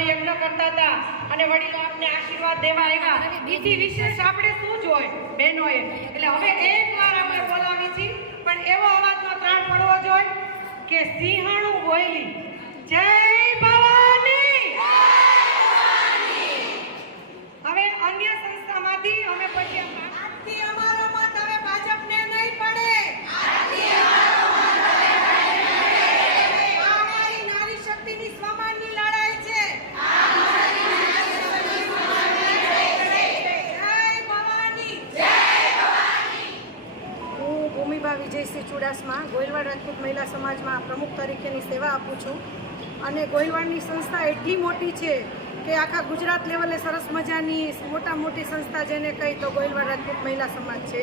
યજ્ઞ કરતા હતા અને વડીલો આપને આશીર્વાદ દેવા આવ્યા એથી વિશેષ આપણે શું જોય બહેનોએ. એટલે હવે એકવાર અમે આપણે બોલાવી છીએ પણ એવો અવાજનો ત્રાણ પડવો જોઈએ કે સિંહણું બોયલી જય વિજયસિંહ ચુડાસમા, ગોયલવાડ રાજપૂત મહિલા સમાજમાં પ્રમુખ તરીકેની સેવા આપું છું. અને ગોયલવાડની સંસ્થા એટલી મોટી છે કે આખા ગુજરાત લેવલે સરસ મજાની મોટા મોટી સંસ્થા જેને કહી તો ગોયલવાડ રાજપૂત મહિલા સમાજ છે.